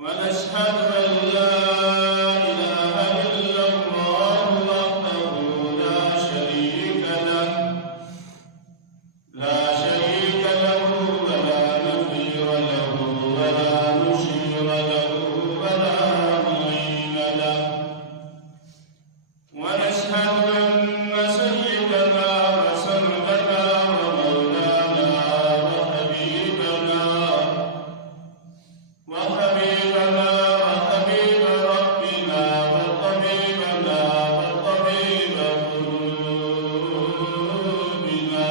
ونشهد أن لا إله إلا الله وحده لا شريك له ولا نظير له ولا مشير له ولا معين له ونشهد أن سيدنا وسندنا ومولانا وحبيبنا وحبيب ربنا وطبيبنا وطبيب قلوبنا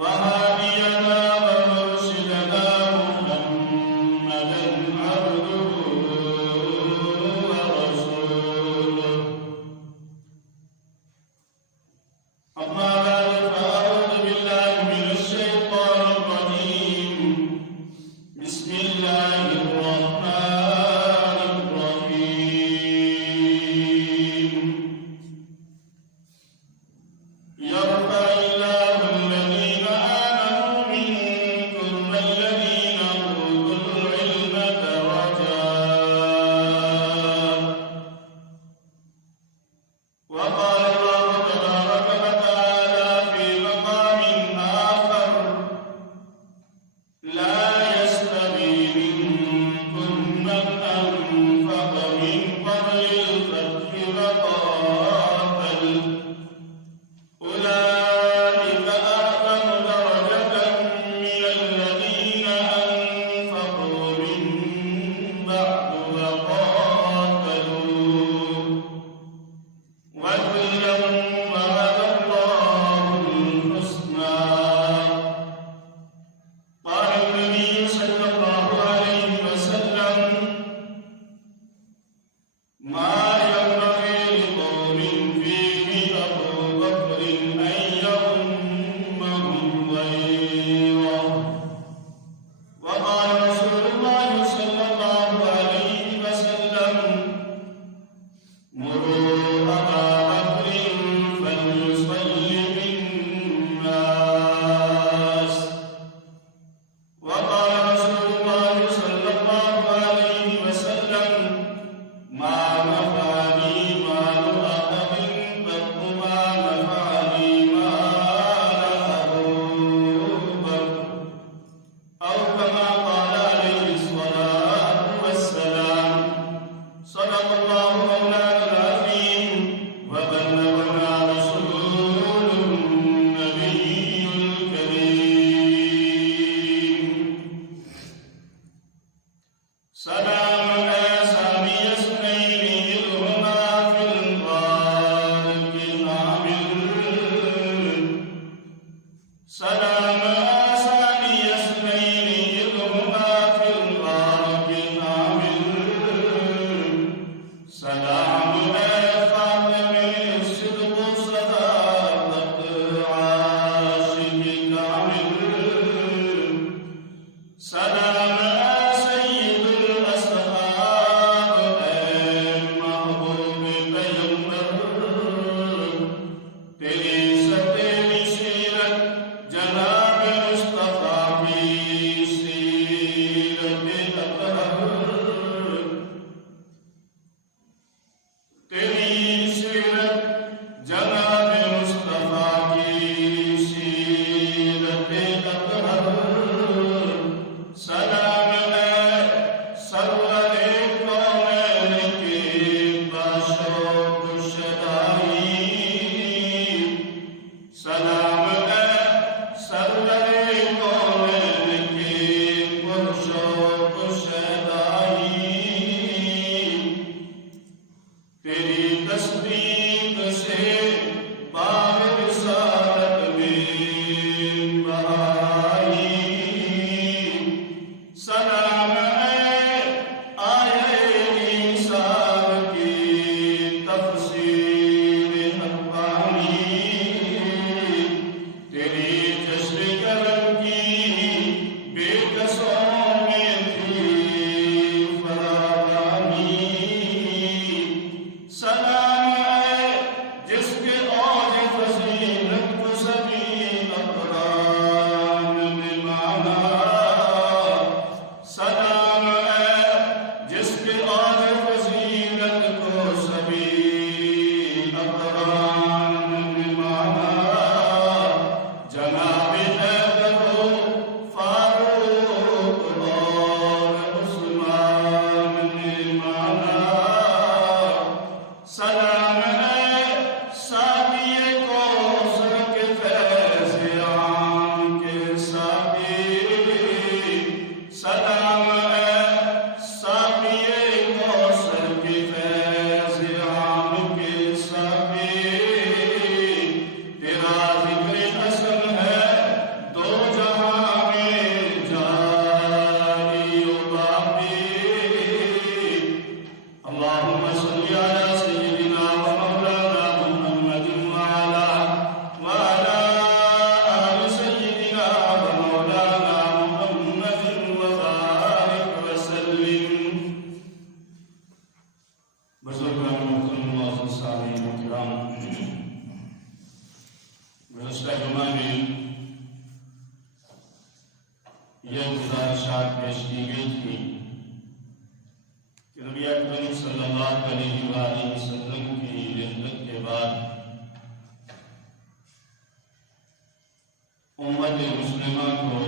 وهادينا ومرشدنا محمدا عبده ورسوله. أما بعد فأعوذ بالله من الشيطان الرجيم. بسم الله الرحمن الرحيم. يرفع الله الذين آمنوا منكم والذين أوتوا العلم درجات. وقال الله تبارك وتعالى في مقام آخر: لا يستوي منكم من أنفق من قبل الفتح وقاتل أولئك أعظم درجة من الذين أنفقوا من بعد وقاتلوا وكلا وعد الله الحسنى. قال النبي صلى الله عليه وسلم: ما ينبغي لقوم فيه أبو بكر أن يؤمهم غيره. وقال رسول الله صلى الله عليه وسلم: مروا أبا بكر فليصلي بالناس. وقال رسول الله صلى الله عليه وسلم: ما نفعني مال أحد قط ما نفعني مال أبو بكر، أو كما قال عليه الصلاة والسلام. صدق الله مولانا العظيم وبلغنا رسوله النبي الكريم. سلام ثاني اثنين إذ هما في الغار حامل. سلام ثاني اثنين إذ هما في الغار حامل. سلام خاتم الصدق صداقة عاشق كامل. سلام سيد الأصحاب محبوب پیغمبر. تیری تیری سیرت جناب مصطفیٰ کی سیرت اطہر. تیری سیرت جناب مصطفیٰ کی سیرت اطہر. سلام ہے ساقی کوثر کی فیض عام کے ساقی، تیرا ذکر حسن ہے دو جہاں میں جاری و باقی۔ اللہم صلی علی سیدنا و مولانا محمد وعلی آل سیدنا و مولانا محمد وبارک وسلم۔ بزرگان محترم معزز سامعین کرام، گزشتہ جمعہ میں یہ گزارشات پیش کی گئی تھی کہ نبی اکرم صلی اللہ علیہ وآلہ وسلم کی رحلت کے بعد امت مسلمہ کو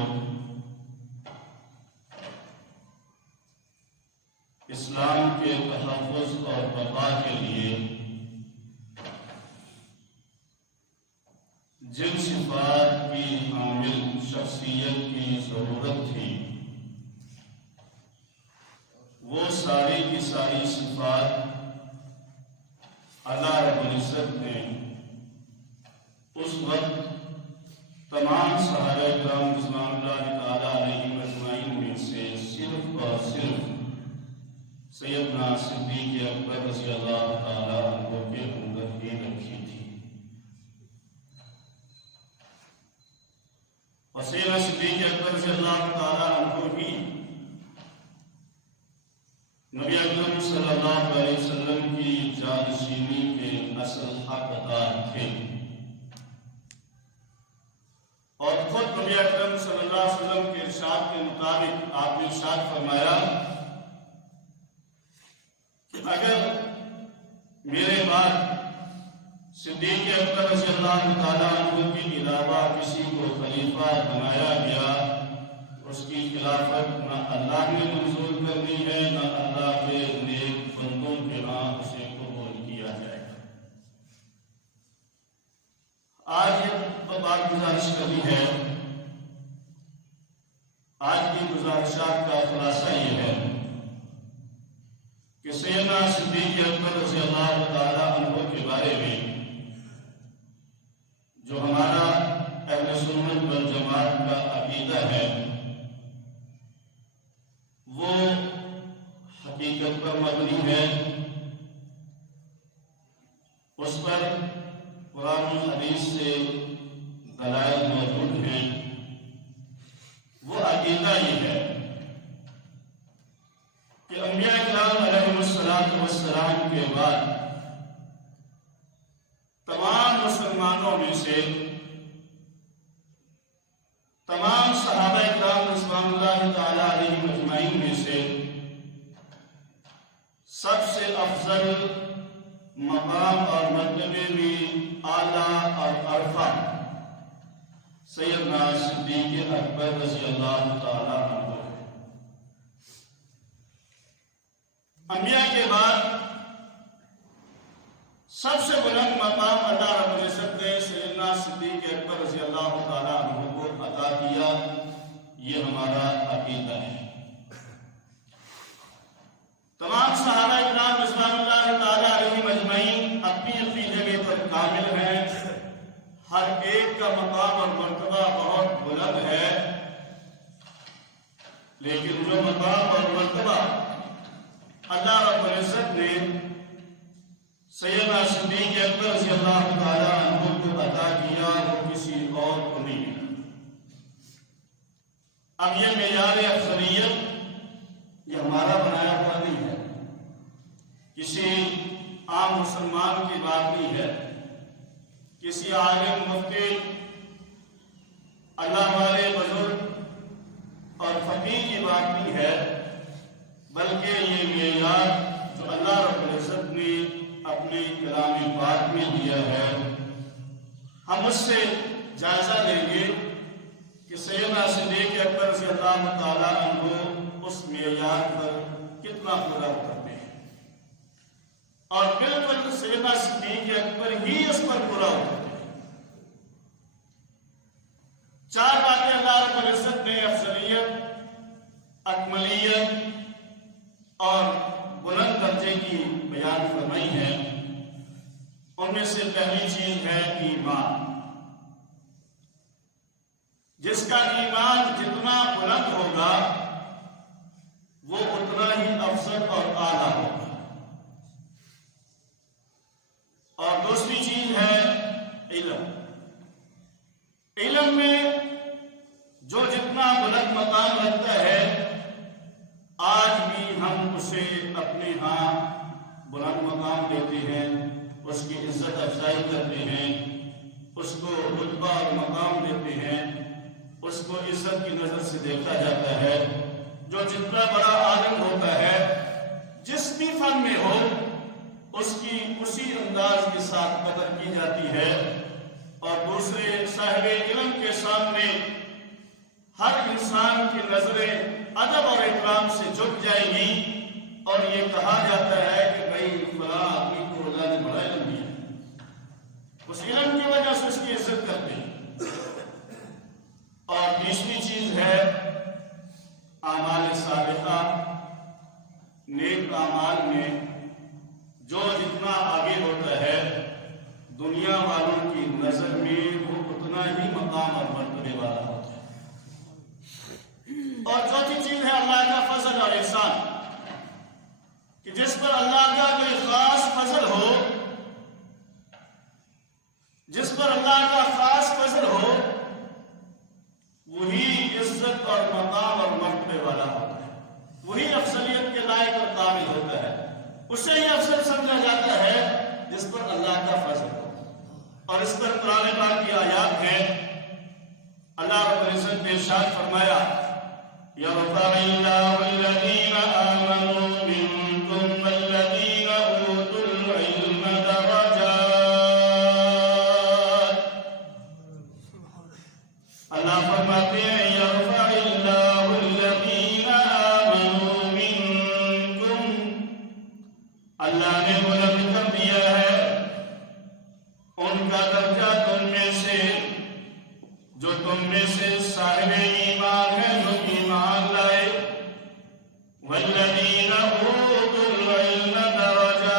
اسلام کے تحفظ اور بقا کے لیے جن صفات کی حامل شخصیت کی ضرورت تھی، وہ ساری کی ساری صفات اللہ رب العزت نے اس وقت تمام صحابہ کرام رضوان اللہ تعالیٰ علیہم اجمعین میں سے صرف اور صرف سیدنا صدیق اکبر رضی اللہ تعالیٰ عنہ کے اندر ہی رکھی تھی۔ اور سیدنا صدیق اکبر رضی اللہ تعالیٰ عنہ ہی نبی اکرم صلی اللہ علیہ وسلم کی جانشینی کے اصل حقدار تھے، اور خود نبی اکرم صلی اللہ علیہ وسلم کے ارشاد کے مطابق آپ نے ارشاد فرمایا کہ اگر میرے بعد صدیق اکبر رضی اللہ تعالیٰ عنہ کے علاوہ کسی کو خلیفہ بنایا گیا، اس کی خلافت نہ اللہ نے منظور کرنی ہے، نہ اللہ کے نیک بندوں کے ہاں اسے قبول کیا جائے گا۔ آج یہ بات گزارش کرنی ہے، آج کی گزارشات کا خلاصہ یہ ہے کہ سیدنا صدیق اکبر رضی اللہ تعالیٰ عنہ کے بارے میں جو ہمارا اہل سنت والجماعت کا عقیدہ ہے، وہ حقیقت پر مبنی ہے، اس پر قرآن و حدیث سے دلائل موجود ہیں۔ وہ عقیدہ یہ ہے کہ انبیاء کرام علیہ السلام کے بعد تمام مسلمانوں میں سے، تمام صحابہ کرام رضوان اللہ تعالیٰ علیہم اجمعین میں سے سب سے افضل مقام اور مرتبے میں اعلیٰ اور عرفہ سیدنا صدیق اکبر رضی اللہ تعالیٰ عنہ ہے۔ انبیاء کے بعد سب سے بلند مقام اللہ رب العزت نے سیدنا صدیق اکبر رضی اللہ تعالیٰ عنہ کو عطا کیا، یہ ہمارا عقیدہ ہے۔ تمام صحابہ کرام رضوان اللہ تعالیٰ علیہم اجمعین اپنی اپنی جگہ پر کامل ہیں، ہر ایک کا مقام اور مرتبہ بہت بلند ہے، لیکن جو مقام اور مرتبہ اللہ رب العزت نے سیدنا صدیق اکبر رضی اللہ تعالیٰ عنہ کو عطا کیا، وہ کسی اور کو نہیں ملا۔ اب یہ معیار افضلیت یہ ہمارا بنایا ہوا نہیں ہے، کسی عام مسلمان کی بات نہیں ہے، کسی عالم مفتی اللہ والے بزرگ اور فقیر کی بات نہیں ہے، بلکہ یہ معیار جو اللہ رب العزت نے اپنے کلام پاک میں دیا ہے، ہم اس سے جائزہ لیں گے کہ سیدنا صدیق اکبر رضی اللہ تعالیٰ عنہ اس معیار پر کتنا پورا کرتے ہیں، اور بالکل سیدنا صدیق اکبر ہی اس پر پورا کرتے ہیں۔ چار باتیں اللہ رب العزت نے افضلیت اکملیت اور بلند درجے کی بیان فرمائی ہے، ان میں سے پہلی چیز ہے ایمان۔ جس کا ایمان جتنا بلند ہوگا وہ اتنا ہی افضل اور اعلیٰ ہوگا۔ اور دوسری چیز ہے علم۔ علم میں جو جتنا بلند مقام رکھتا ہے، آج بھی ہم اسے اپنے ہاں بلند مقام دیتے ہیں، اس کی عزت افزائی کرتے ہیں، اس کو رتبہ اور مقام دیتے ہیں، اس کو عزت کی نظر سے دیکھا جاتا ہے۔ جو جتنا بڑا عالم ہوتا ہے، جس بھی فن میں ہو، اس کی اسی انداز کے ساتھ قدر کی جاتی ہے، اور دوسرے صاحب علم کے سامنے ہر انسان کی نظریں ادب اور احترام سے جھک جائیں گی، اور یہ کہا جاتا ہے کہ بھائی فلاں آدمی کو اللہ نے بڑا علم دیا، اس علم کی وجہ سے اس کی عزت کرتے ہیں۔ اور تیسری چیز ہے اعمال صالحہ۔ نیک اعمال میں جو جتنا آگے ہوتا ہے، دنیا والوں کی نظر میں وہ اتنا ہی مقام اور مرتبے والا ہوتا ہے۔ اور چوتھی چیز ہے اللہ کا فضل اور احسان، کہ جس پر اللہ کا کوئی خاص فضل ہو، جس پر اللہ کا خاص فضل ہو، وہی عزت اور مقام اور مرتبے والا ہوتا ہے، وہی افضلیت کے لائق اور قابل ہوتا ہے، اسے ہی افضل سمجھا جاتا ہے جس پر اللہ کا فضل ہو۔ اور اس پر قرآن پاک کی آیات ہیں۔ اللہ رب العزت نے ارشاد فرمایا، یرفع اللہ الذین آمنوا منکم والذین اوتوا العلم درجات۔ اللہ فرماتے ہیں یرفع اللہ الذین آمنوا منکم، اللہ نے بلند کر دیا ہے ان کا درجہ تم میں سے، جو تم میں سے صاحب ایمان ہے، جو ایمان لائے۔ والذین اوتوا العلم درجات،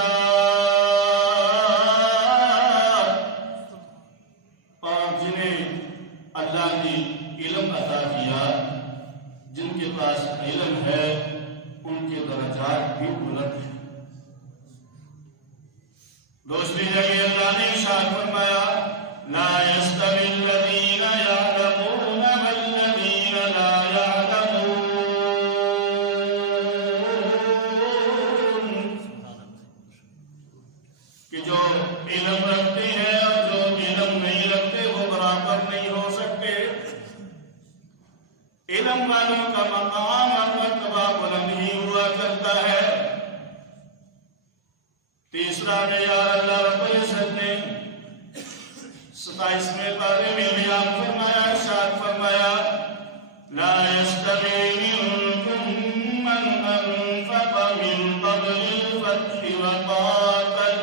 اور جنہیں اللہ نے علم عطا کیا، جن کے پاس علم ہے، ان کے درجات بھی بلند ہیں۔ دوسری جگہ اللہ نے ارشاد فرمایا، لا يستوي الذين يعلمون والذين لا يعلمون، کہ جو علم رکھتے ہیں اور جو علم نہیں رکھتے وہ برابر نہیں ہو سکتے۔ علم والوں کا مقام اور مرتبہ بلند ہی ہوا کرتا ہے۔ تیسرا معیار اللہ رب العزت نے 27ویں پارے میں بیان فرمایا، ارشاد فرمایا، لا يستوي منكم من انفق من قبل الفتح وقاتل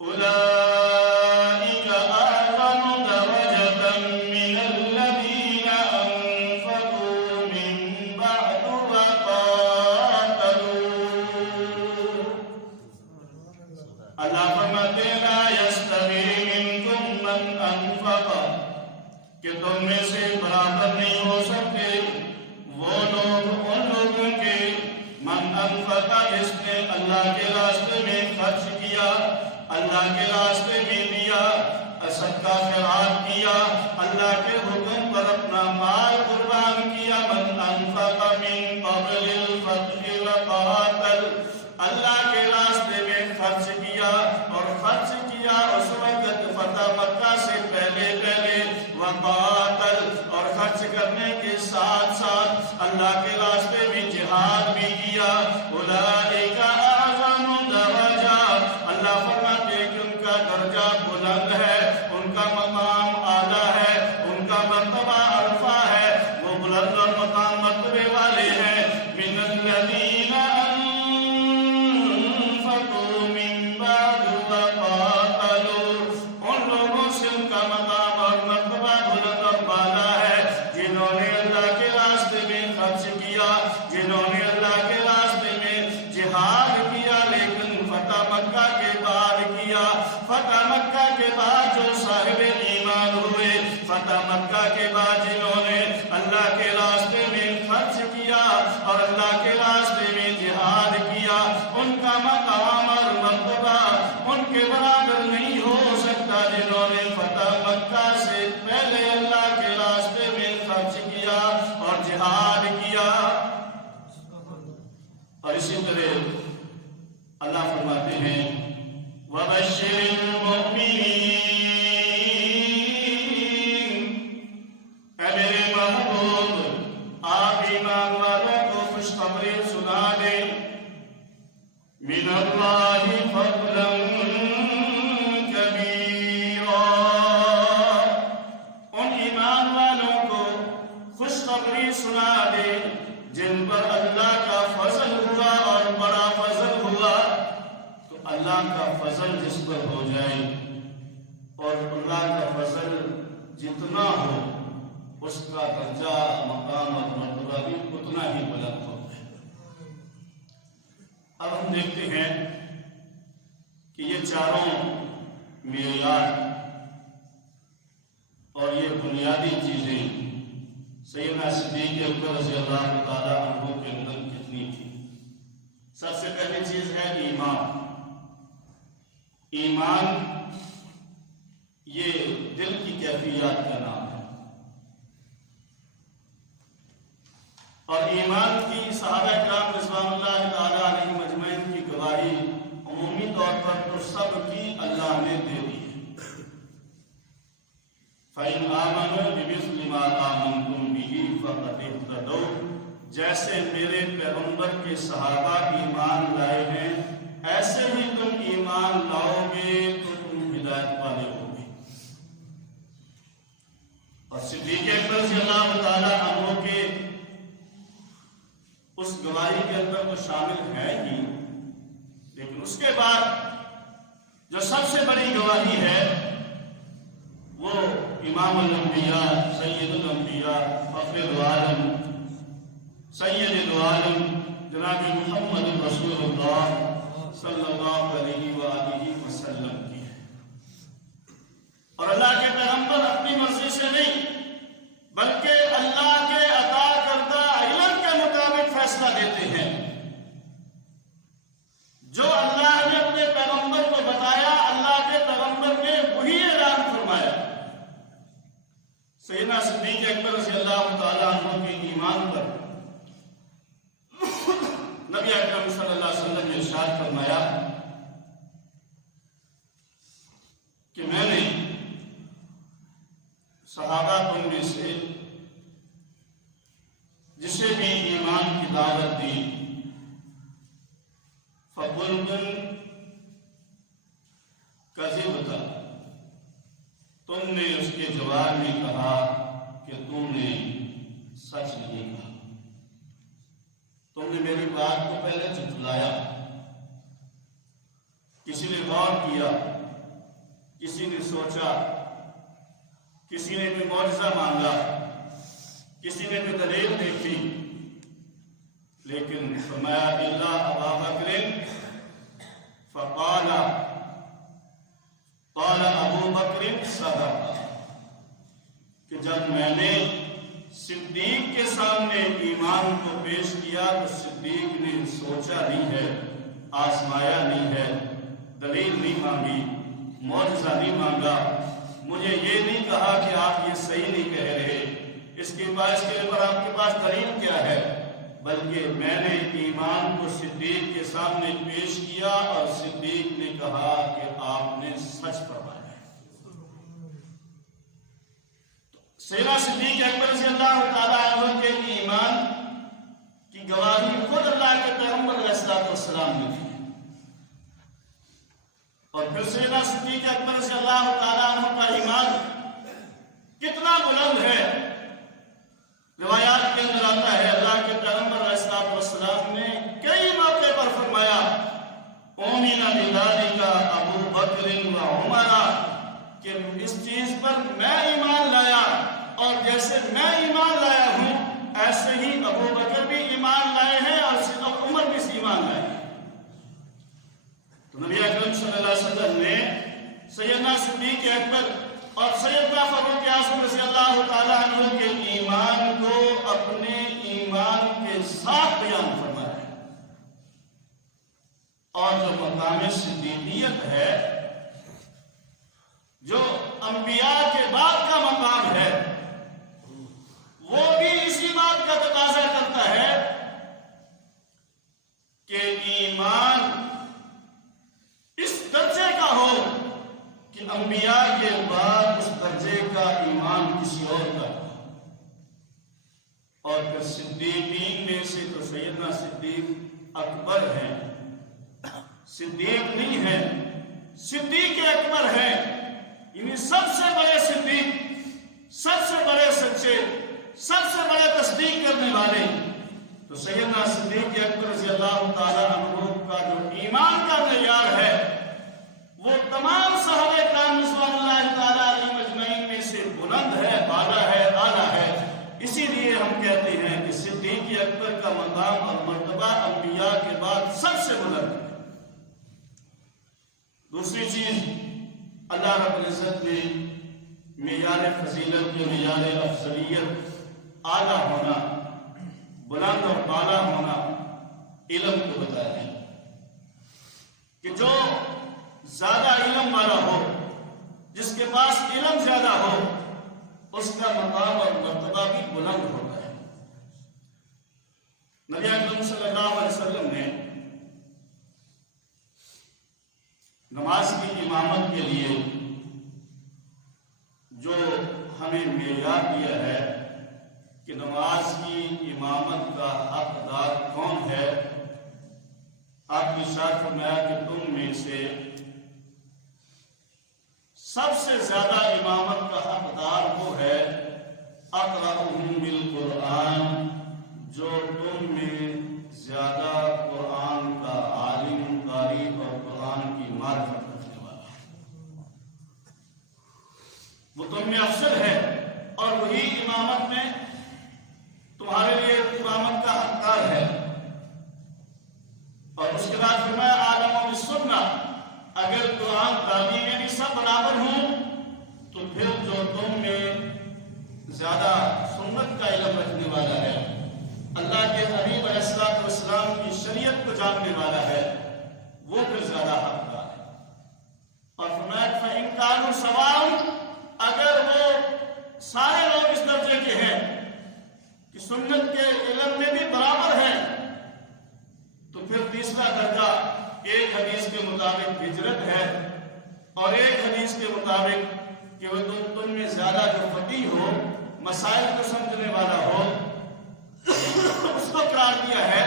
اولئك اعظم درجة من الذين انفقوا من بعد وقاتلوا۔ اللہ فرماتے ہیں لا يستوي منكم من انفق، کہ تم میں سے برابر نہیں ہو سکتے وہ لوگ ان لوگوں کے، من انفق جس نے اللہ کے راستے میں خرچ کیا، اللہ کے راستے میں دیا، صدقہ خیرات کیا، اللہ کے حکم پر اپنا مال قربان کیا۔ من انفق من قبل الفتح وقاتل، اللہ کے راستے میں خرچ کیا، اور خرچ کیا اس وقت فتح مکہ سے پہلے پہلے، وقاتل اور خرچ کرنے کے ساتھ ساتھ اللہ کے راستے میں جہاد بھی کیا۔ اولئک اعظم درجہ، اللہ فرماتے ہیں کہ ان کا درجہ بلند ہے، ان کا مقام اعلیٰ ہے، ان کا مرتبہ عرفہ ہے، وہ بلند اور مقام مرتبے والے ہیں۔ من الذین انفقوا من بعد وقاتلوا، ان لوگوں سے ان کا مقام اور مرتبہ بلند اور بالا ہے جنہوں نے اللہ کے راستے میں خرچ کیا، جنہوں نے اللہ کے راستے میں جہاد کیا لیکن فتح مکہ کے بعد کیا. فتح مکہ کے بعد جو صاحب ایمان ہوئے، فتح مکہ کے بعد جنہوں نے اللہ کے راستے میں خرچ کیا اور اللہ کے راستے میں جہاد کیا، ان کا مقام اور مرتبہ ان کے برابر نہیں ہو سکتا جنہوں نے فتح مکہ سے پہلے اللہ کے راستے میں خرچ کیا اور جہاد کیا. اور اسی طرح اللہ فرماتے ہیں وَبَشِّرِ الْمُؤْمِنِينَ، اے میرے محبوب آپ ایمان والوں کو خوشخبری سنا دیں. مِنَ اللَّهِ فَضْلًا كَبِيرًا، ان ایمان والوں کو خوشخبری سنا دے جن پر اللہ کا فضل ہوا اور بڑا فضل ہوا. تو اللہ کا فضل جس پر ہو جائے اور اللہ کا فضل جتنا ہو اس کا درجہ مقام اور مرتبہ بھی اتنا ہی بلند ہوتا ہے. اب ہم دیکھتے ہیں کہ یہ چاروں معیار اور یہ بنیادی چیزیں سیدنا صدیق اکبر رضی اللہ تعالیٰ عنہ کے اندر کتنی تھی. سب سے پہلی چیز ہے ایمان. ایمان یہ دل کی کیفیات کا نام ہے، اور ایمان کی صحابہ کرام رضوان اللہ تعالیٰ علیہم اجمعین کی گواہی عمومی طور پر تو سب کی اللہ نے دے دی ہے. فَإِنْ آمَنُوا بِمِثْلِ مَا آمَنْتُمْ بِهِ فَقَدِ اهْتَدَوْا، جیسے میرے پیغمبر کے صحابہ ایمان لائے ہیں ایسے ہی تم ایمان لاؤ گے تو تم ہدایت والے ہوگے. اور صدیق اکبر رضی اللہ تعالیٰ عنہ کے اس گواہی کے اندر تو شامل ہے ہی، لیکن اس کے بعد جو سب سے بڑی گواہی ہے وہ امام الانبیاء، سید الانبیاء، فخر العالم، سید العالم جناب محمد رسول اللہ صلی اللہ علیہ وآلہ وسلم کی ہے. اور اللہ کے پیغمبر اپنی مرضی سے نہیں بلکہ اللہ کے عطا کردہ علم کے مطابق فیصلہ دیتے ہیں. جو اللہ نے اپنے پیغمبر کو بتایا اللہ کے پیغمبر نے وہی اعلان فرمایا. سیدنا صدیق اکبر رضی اللہ تعالیٰ عنہ کے ایمان پر نبی اکرم صلی اللہ علیہ وسلم نے ارشاد فرمایا کہ میں نے صحابہ تم میں سے جسے بھی ایمان کی دعوت دی فَقُلْتُمْ كَذِبْتَ، تم نے اس کے جواب میں کہا کہ تم نے سچ نہیں کہا. تم نے میری بات کو پہلے جھٹلایا. کسی نے غور کیا، کسی نے سوچا، کسی نے کوئی معجزہ مانگا، کسی نے کوئی دلیل دیکھی، لیکن فرمایا الا ابا بکر فقال قال ابو بکر صدق، کہ جب میں نے صدیق کے سامنے ایمان کو پیش کیا تو صدیق نے سوچا نہیں ہے، آزمایا نہیں ہے، دلیل نہیں مانگی، معجزہ نہیں مانگا، مجھے یہ نہیں کہا کہ آپ یہ صحیح نہیں کہہ رہے، اس کے اوپر آپ کے پاس دلیل کیا ہے، بلکہ میں نے ایمان کو صدیق کے سامنے پیش کیا اور صدیق نے کہا کہ آپ نے سچ فرمایا. سیدنا صدیق اکبر رضی اللہ تعالیٰ عنہ کے ایمان کی گواہی خود اللہ کے پیغمبر علیہ السلام نے دی. اور پھر سیدنا صدیق اکبر رضی اللہ تعالیٰ عنہ کا ایمان کتنا بلند ہے. روایات کے اندر آتا ہے اللہ کے پیغمبر علیہ السلام نے کئی موقع پر فرمایا اومین بذالک ابو بکر و عمر، کہ اس چیز پر میں ایمان لایا اور جیسے میں ایمان لایا ہوں ایسے ہی ابو بکر بھی ایمان اکبر اور سیدنا فاروق اعظم رضی اللہ تعالیٰ عنہ کے ایمان کو اپنے ایمان کے ساتھ بیان فرمایا ہے۔ اور جو مقام صدیقیت ہے، جو انبیاء کے بعد کا مقام ہے، وہ بھی اسی بات کا تقاضا کرتا ہے کہ ایمان اس درجے کا ہو کہ انبیاء کے بعد اس درجے کا ایمان کسی اور کا ہو۔ اور پھر صدیقین میں سے تو سیدنا صدیق اکبر ہیں، صدیق نہیں ہیں، صدیق اکبر ہیں، یعنی سب سے بڑے صدیق، سب سے بڑے سچے، سب سے بڑے تصدیق کرنے والے تو سیدنا صدیق اکبر رضی اللہ تعالیٰ عنہ کا جو ایمان کا معیار ہے وہ تمام صحابہ کرام رضوان اللہ تعالیٰ علیہم اجمعین میں سے بلند ہے، بالا ہے، اعلیٰ ہے۔ اسی لیے ہم کہتے ہیں کہ صدیق اکبر کا مقام اور مرتبہ انبیاء کے بعد سب سے بلند ہے۔ دوسری چیز، اللہ رب العزت نے معیار فضیلت کے معیار افضلیت، اعلیٰ ہونا، بلند اور بالا ہونا علم کو بتایا ہے کہ جو زیادہ علم والا ہو، جس کے پاس علم زیادہ ہو، اس کا مقام اور مرتبہ بھی بلند ہوتا ہے۔ نبی اکرم صلی اللہ علیہ وسلم نے نماز کی امامت کے لیے جو ہمیں معیار دیا ہے کہ نماز کی امامت کا حقدار کون ہے، آپ نے ارشاد فرمایا کہ تم میں سے سب سے زیادہ امامت کا حقدار وہ ہے اقرأہم بالقرآن، جو تم میں زیادہ قرآن کا عالم، قاری اور قرآن کی معرفت رکھنے والا ہے، وہ تم میں افضل ہے اور وہی امامت میں تمہارے لیے امامت کا حقدار ہے۔ اور اس کے بعد فرمایا عالم بالسنہ، اگر قرآن تعلیم میں بھی سب برابر ہوں تو پھر جو تم میں زیادہ سنت کا علم رکھنے والا ہے، اللہ کے حبیب علیہ الصلوۃ والسلام کی شریعت کو جاننے والا ہے، وہ پھر زیادہ حقدار ہے۔ اور فرمایا فَإِن كَانُوا سَوَاءً، اگر وہ سارے لوگ اس درجے کے ہیں کہ سنت کے علم میں بھی برابر ہیں، تو پھر تیسرا درجہ ایک حدیث کے مطابق ہجرت ہے اور ایک حدیث کے مطابق کہ وہ تم میں زیادہ جو فقیہ ہو، مسائل کو سمجھنے والا ہو، اس کو قرار دیا ہے۔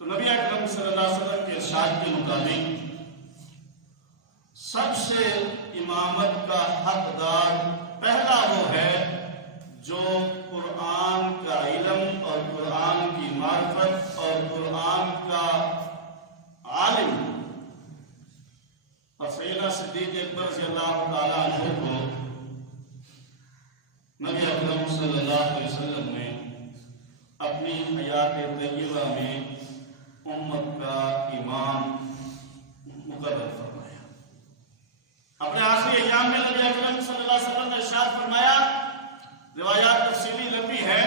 تو نبی اکرم صلی اللہ علیہ وسلم کے ارشاد کے مطابق سب سے امامت کا حقدار پہلا وہ ہے جو قرآن کا علم اور قرآن کی معرفت اور قرآن کا عالم۔ اور سیدنا صدیق اکبر رضی اللہ تعالیٰ عنہ کو نبی اکرم صلی اللہ علیہ وسلم نے اپنی حیات طیبہ میں امت کا امام مقرر فرمایا۔ اپنے آخری ایام میں نبی اکرم صلی اللہ علیہ وسلم نے ارشاد فرمایا، روایات تفصیلی لمبی ہے،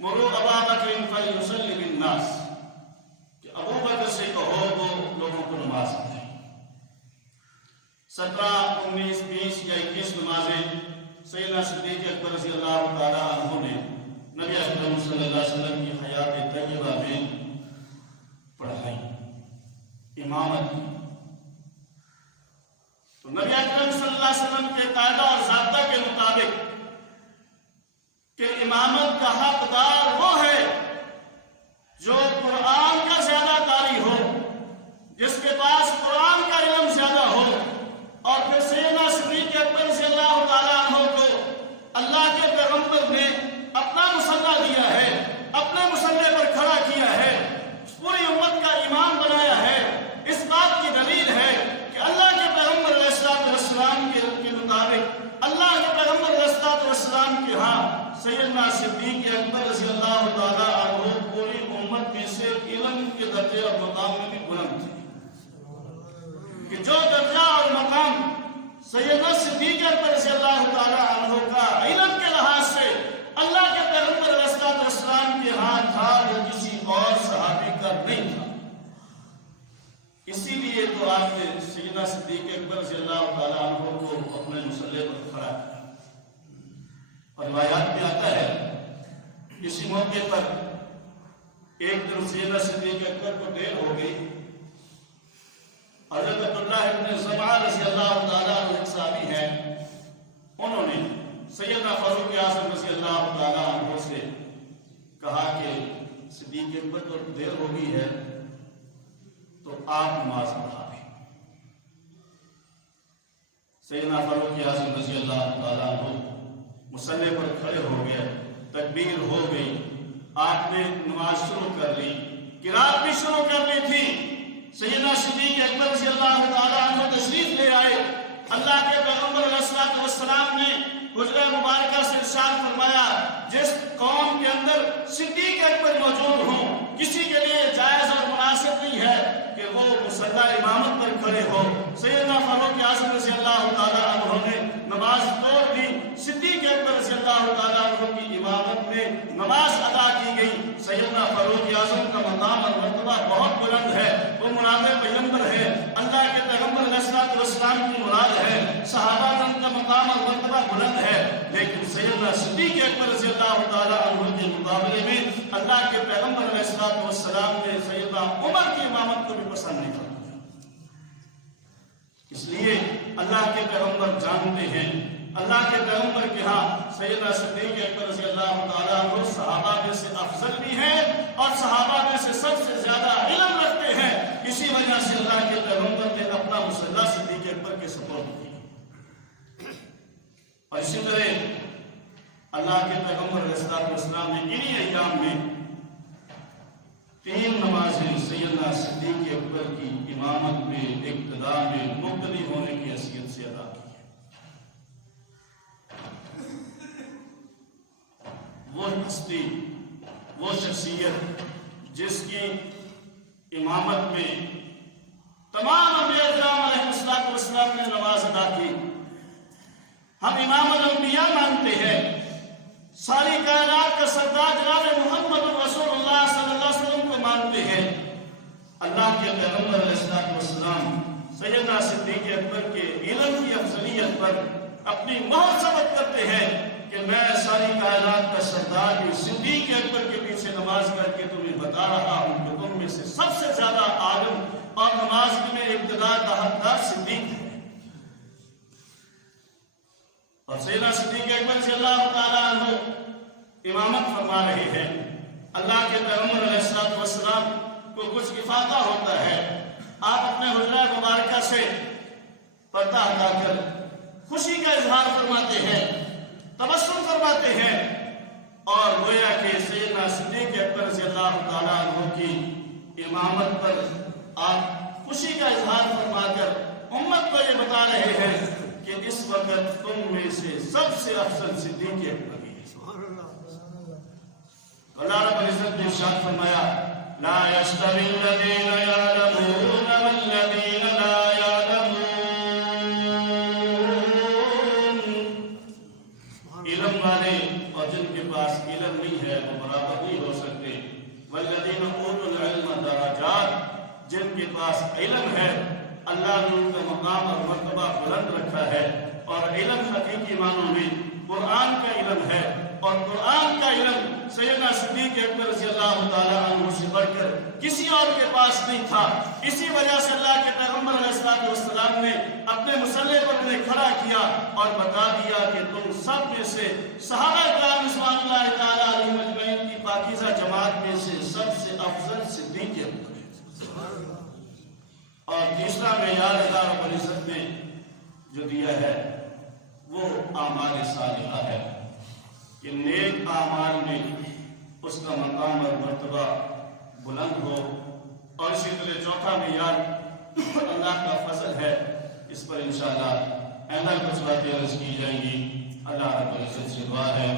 مروا ابا بکر فلیصلی بالناس، کہ ابو بکر سے کہو وہ لوگوں کو نماز پڑھائیں۔ 17، 19، 20 یا 21 نمازیں سیدنا صدیق اکبر رضی اللہ تعالیٰ عنہ نے نبی اکرم صلی اللہ علیہ وسلم کی حیات طیبہ میں پڑھائیں، امامت کی۔ تو نبی اکرم صلی اللہ علیہ وسلم کے قاعدہ اور ضابطہ کے مطابق کہ امامت کا حقدار وہ ہے جو قرآن کا زیادہ قاری ہو، جس کے پاس قرآن کا علم زیادہ ہو۔ اور پھر سیدنا صدیق اکبر رضی اللہ تعالیٰ عنہ کو اللہ کے پیغمبر نے اپنا مصلی دیا ہے، اپنے مصلی پر کھڑا کیا ہے، پوری امت کا امام بنایا ہے۔ اس بات کی دلیل ہے کہ اللہ کے پیغمبر علیہ السلام کے مطابق اللہ کے پیغمبر علیہ السلام کے ہاں سیدنا صدیق اکبر رضی اللہ تعالیٰ آپ نے سیدنا صدیق اکبر رضی اللہ تعالیٰ عنہ کو اپنے مصلی پر کھڑا کیا، اور روایات میں آتا ہے اسی موقع پر ایک دن سیدنا صدیق اکبر کو دیر ہو گئی، حضرت عبداللہ ابن زمعہ رضی اللہ تعالیٰ عنہ صحابی ہیں، انہوں نے سیدنا فاروق اعظم رضی اللہ تعالیٰ عنہ سے کہا کہ صدیق اکبر کو دیر ہو گئی ہے تو آپ نماز پڑھا دیں۔ سیدنا فاروق اعظم رضی اللہ تعالیٰ عنہ مصلی پر کھڑے ہو گئے، تکبیر ہو گئی، آپ نے نماز شروع کر لی، قرات بھی شروع کرنی تھی۔ سیدنا صدیق اکبر رضی اللہ تعالیٰ عنہ تشریف لے آئے، اللہ کے پیغمبر علیہ الصلوۃ والسلام نے حجرہ مبارکہ سے ارشاد فرمایا جس قوم کے اندر صدیق اکبر موجود ہوں کسی کے لیے جائز اور مناسب نہیں ہے کہ وہ مصلی امامت پر کھڑے ہو۔ سیدنا فاروق اعظم رضی اللہ تعالیٰ عنہ نے نماز توڑ دی، صدیق اکبر رضی اللہ تعالیٰ عنہ کی امامت میں نماز ادا کی گئی۔ سیدنا فاروق اعظم کا مقام اور مرتبہ بہت بلند ہے، وہ مراد پیغمبر ہے، اللہ کے پیغمبر علیہ الصلوۃ والسلام کی مراد ہے، صحابہ ان کا مقام اور مرتبہ بلند ہے، لیکن سیدنا صدیق اکبر رضی اللہ تعالیٰ عنہ کے مقابلے میں اللہ کے پیغمبر علیہ الصلوۃ والسلام نے سیدنا عمر کی امامت کو بھی پسند نہیں کرتا۔ اس لیے اللہ کے پیغمبر جانتے ہیں، اللہ کے پیغمبر کے ہاں سیدنا صدیق اکبر رضی اللہ تعالیٰ عنہ صحابہ میں سے افضل بھی ہیں اور صحابہ میں سے سب سے زیادہ علم رکھتے ہیں، اسی وجہ سے اللہ کے پیغمبر نے اپنا مصلی صدیق اکبر کے سپرد کیا۔ اور اسی طرح اللہ کے پیغمبر علیہ الصلوۃ والسلام نے انہی ایام میں 3 نمازیں سیدنا صدیق اکبر کی امامت میں اقتدا میں مقتدی ہونے کی حیثیت سے ادا کی۔ وہ ہستی، وہ شخصیت جس کی امامت میں تمام انبیاء کرام علیہ الصلوۃ والسلام نے نماز ادا کی۔ ہم امام الانبیاء مانتے ہیں، ساری کائنات کا سردار جناب محمد رسول اللہ صلی اللہ علیہ وسلم کو مانتے ہیں۔ اللہ کے پیغمبر علیہ الصلوۃ والسلام سیدنا صدیق اکبر کے علم کی افضلیت پر اپنی مہر ثبت کرتے ہیں کہ میں ساری کائنات کا سردار بھی صدیق اکبر کے پیچھے نماز کر کے تمہیں بتا رہا ہوں کہ تم میں سے سب سے زیادہ عالم اور نماز میں ابتدا کا حقدار صدیق ہے۔ اور سیدنا صدیق اکبر رضی اللہ تعالیٰ عنہ امامت فرما رہے ہیں، اللہ کے پیغمبر علیہ الصلوۃ والسلام کو کچھ افادہ ہوتا ہے، آپ اپنے حجرہ مبارکہ سے پردہ ہٹا کر خوشی کا اظہار فرماتے ہیں، تبسم فرماتے ہیں، اور گویا کہ سیدنا صدیق اکبر رضی اللہ تعالیٰ عنہ کی امامت پر آپ خوشی کا اظہار فرما کر امت کو یہ بتا رہے ہیں کہ اس وقت تم میں سے سب سے افضل صدیق اکبر ہے۔ اللہ رب العزت نے ارشاد فرمایا لا يستوي الذين يعلمون والذين لا يعلمون، علم والے اور جن کے پاس علم نہیں ہے وہ برابر نہیں ہو سکتے، والذین اوتوا العلم درجات، جن کے پاس علم ہے اللہ نے ان کا مقام اور مرتبہ بلند رکھا ہے، اور علم حقیقی معنوں میں قرآن کا علم ہے، اور قرآن کا علم سیدنا صدیق اکبر رضی اللہ تعالیٰ عنہ سے بڑھ کر کسی اور کے پاس نہیں تھا۔ اسی وجہ سے اللہ کے پیغمبر علیہ الصلوۃ والسلام نے اپنے مصلی پر انہیں کھڑا کیا اور بتا دیا کہ تم سب میں سے صحابہ کرام رضوان اللہ تعالیٰ علیہم اجمعین کی پاکیزہ جماعت میں سے سب سے افضل صدیق اکبر ہے۔ اور تیسرا معیار اللہ رب العزت نے جو دیا ہے وہ اعمال صالحہ ہے کہ نیک اعمال میں اس کا مقام اور مرتبہ بلند ہو، اور اسی طرح چوتھا معیار اللہ کا فضل ہے، اس پر انشاءاللہ آئندہ کچھ باتیں عرض کی جائیں گی۔ اللہ رب العزت سے دعا ہے